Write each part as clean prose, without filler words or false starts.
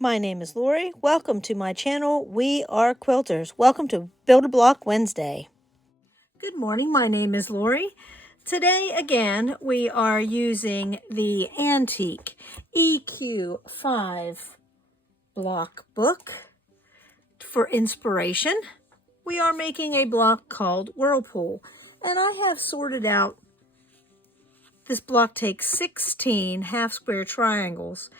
My name is Lorrie. Welcome to my channel. We are quilters. Welcome to Build a Block Wednesday. Good morning. My name is Lorrie. Today, again, we are using the antique EQ5 block book for inspiration. We are making a block called Whirlpool, and I have sorted out. This block takes 16 half square triangles,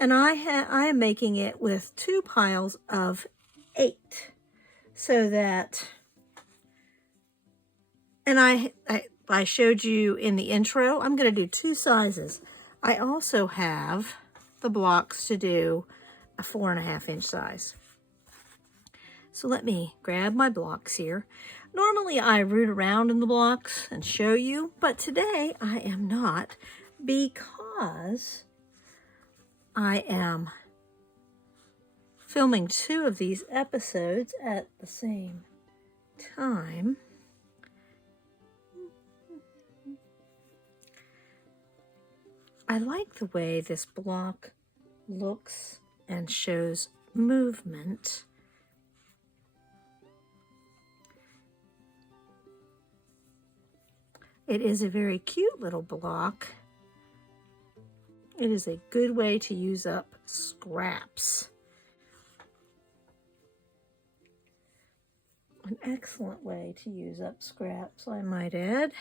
and I am making it with 2 piles of 8, so that, and I showed you in the intro, I'm going to do 2 sizes. I also have the blocks to do a 4.5 inch size. So let me grab my blocks here. Normally I root around in the blocks and show you, but today I am not, because I am filming 2 of these episodes at the same time. I like the way this block looks and shows movement. It is a very cute little block. It is a good way to use up scraps. An excellent way to use up scraps, I might add.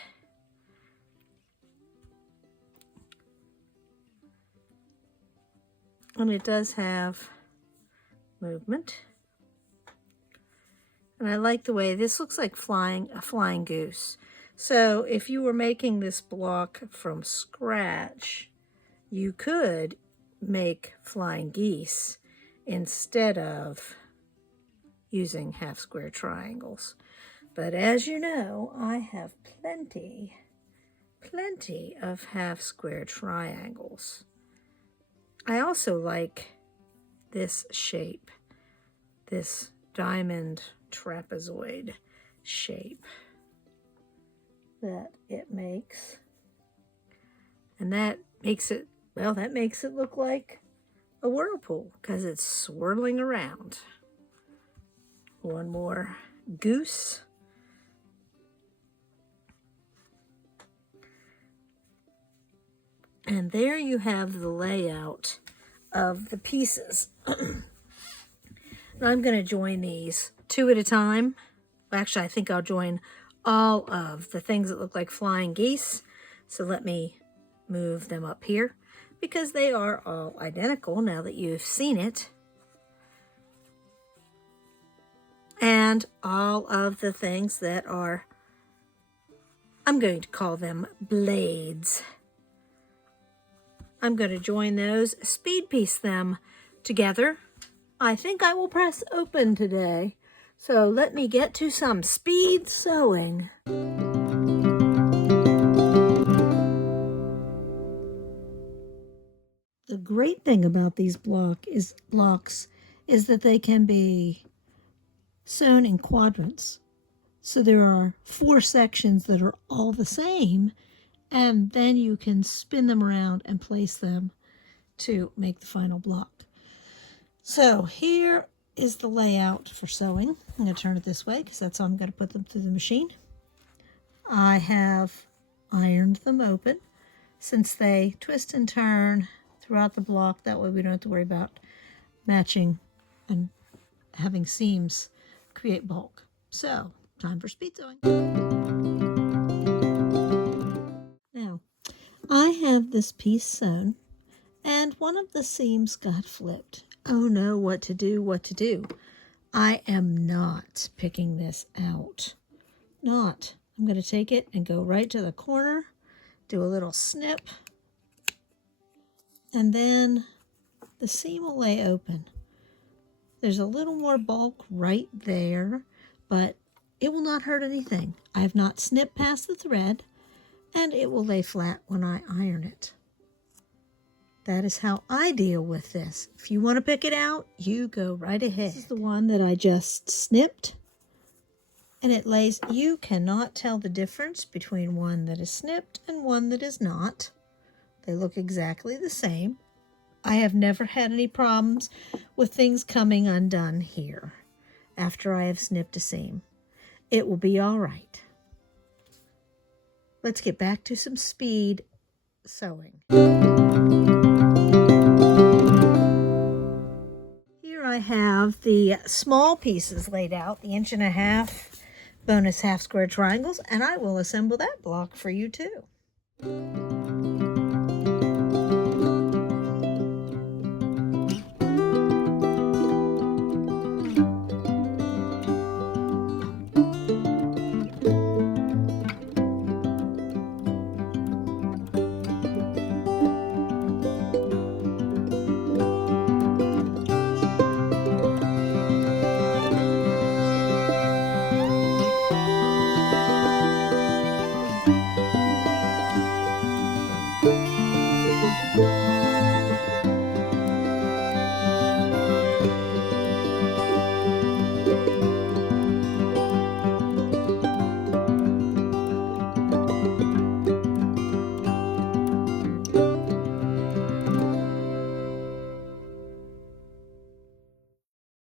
And it does have movement. And I like the way this looks like a flying goose. So if you were making this block from scratch, you could make flying geese instead of using half square triangles. But as you know, I have plenty of half square triangles. I also like this shape, this diamond trapezoid shape that it makes. And that makes it, well, that makes it look like a whirlpool because it's swirling around. One more goose. And there you have the layout of the pieces. And I'm going to join these 2 at a time. Actually, I think I'll join all of the things that look like flying geese. So let me move them up here because they are all identical now that you've seen it. And all of the things that are, I'm going to call them blades. I'm going to join those, speed piece them together. I think I will press open today. So let me get to some speed sewing. The great thing about these blocks is that they can be sewn in quadrants. So there are 4 sections that are all the same, and then you can spin them around and place them to make the final block. So here is the layout for sewing. I'm going to turn it this way because that's how I'm going to put them through the machine. I have ironed them open since they twist and turn throughout the block. That way we don't have to worry about matching and having seams create bulk. So, time for speed sewing. Now, I have this piece sewn, and one of the seams got flipped. Oh no, what to do? I am not picking this out. I'm going to take it and go right to the corner, do a little snip, and then the seam will lay open. There's a little more bulk right there, but it will not hurt anything. I have not snipped past the thread, and it will lay flat when I iron it. That is how I deal with this. If you want to pick it out, you go right ahead. This is the one that I just snipped, and it lays, you cannot tell the difference between one that is snipped and one that is not. They look exactly the same. I have never had any problems with things coming undone here after I have snipped a seam. It will be all right. Let's get back to some speed sewing. Here I have the small pieces laid out, the 1.5 inch bonus half square triangles, and I will assemble that block for you too.